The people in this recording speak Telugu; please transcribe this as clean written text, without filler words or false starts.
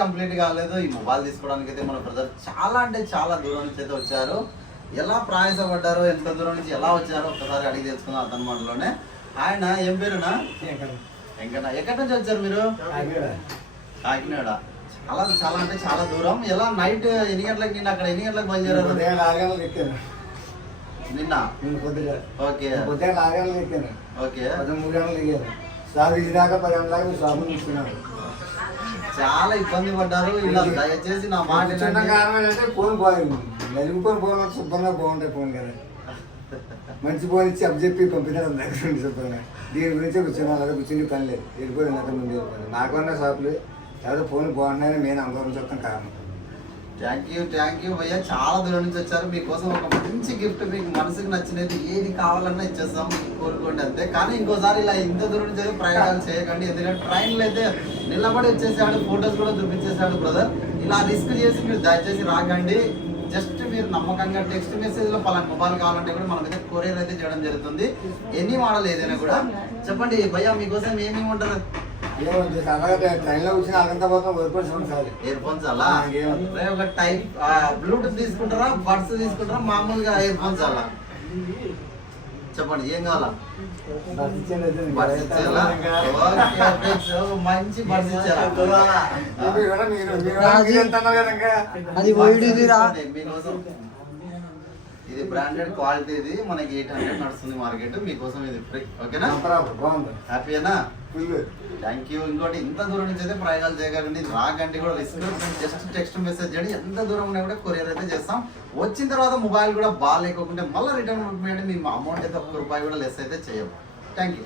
కంప్లీట్ కాలేదు. ఈ మొబైల్ తీసుకోవడానికి అయితే మన బ్రదర్ చాలా అంటే చాలా దూరం నుంచి అయితే వచ్చారు. ఎలా ప్రయాసపడ్డారో, ఎంత దూరం నుంచి ఎలా వచ్చారో ఒక్కసారి అడిగి తెలుసుకుందాం అతని మాటలోనే. ఆయన ఏం పేరునా? వెంకన్న. ఎక్కడి నుంచి వచ్చారు మీరు? కాకినాడ. చాలా అంటే చాలా దూరం. ఎలా నైట్ ఎన్ని గంటలకు, నిన్న అక్కడ ఎన్ని గంటలకు బయలుదేరారు? నిన్న ఓకే ఓకే. చాలా ఇబ్బంది పడ్డారు. ఇలా దయచేసి నా మాట ఫోన్ పోయింది. నలుగుకొని ఫోన్ శుభ్రంగా బాగుంటాయి. ఫోన్ కదా మంచి ఫోన్ ఇచ్చి అప్ చెప్పి పంపినారు దగ్గర శుభ్రంగా. దీని గురించి కూర్చున్నా అలాగే కూర్చుని పని లేదు. వెళ్ళిపోయింది అంత ముందు వెళ్ళిపోయింది. నాకున్న షాపులు లేదా ఫోన్ బాగున్నాయని నేను అందరం చెప్తాను కారణం. థ్యాంక్ యూ భయ్యా. చాలా దూరం నుంచి వచ్చారు. మీకోసం ఒక మంచి గిఫ్ట్, మీకు మనసుకు నచ్చినది ఏది కావాలన్నా ఇచ్చేస్తాం, కోరుకోండి అంతే. కానీ ఇంకోసారి ఇలా ఇంత దూరం నుంచి అయితే ప్రయాణాలు చేయకండి. ఎందుకంటే ట్రైన్లో అయితే నిలబడి వచ్చేసాడు, ఫొటోస్ కూడా చూపించేసాడు బ్రదర్. ఇలా రిస్క్ చేసి మీరు దయచేసి రాకండి. జస్ట్ మీరు నమ్మకంగా టెక్స్ట్ మెసేజ్లో పలానా మొబైల్ కావాలంటే కూడా మనం అయితే కొరియర్ అయితే చేయడం జరుగుతుంది. ఎన్ని మోడల్ ఏదైనా కూడా చెప్పండి భయ్యా. మీకోసం ఏమేమి ఉంటారు? ట్రైన్లో కూర్చొని అదంతా పోతాం. ఇయర్ ఫోన్స్ అలా ఒక టైప్ బ్లూటూత్ తీసుకుంటారా, బడ్స్ తీసుకుంటారా, మామూలుగా ఇయర్ ఫోన్స్ అలా చెప్పండి ఏం కావాలా? మంచి బడ్స్ ఇచ్చారా? మీకోసం ఇది బ్రాండెడ్ క్వాలిటీ, ఇది మనకి 800 నడుస్తుంది మార్కెట్. మీకోసం ఇది ఫ్రీ. ఓకేనా? హ్యాపీనా? Thank you. ఇంకోటి ఇంత దూరం నుంచి అయితే ప్రయోగాలు చేయకండి, రాకండి కూడా రిస్క్. జస్ట్ టెక్స్ట్ మెసేజ్ చేయండి. ఎంత దూరం ఉన్నా కూడా కొరియర్ అయితే చేస్తాం. వచ్చిన తర్వాత మొబైల్ కూడా బాగాలేకుంటే మళ్ళీ రిటర్న్ పంపించండి. మీ అమౌంట్ అయితే ₹1 కూడా లెస్ అయితే చేయము. Thank you.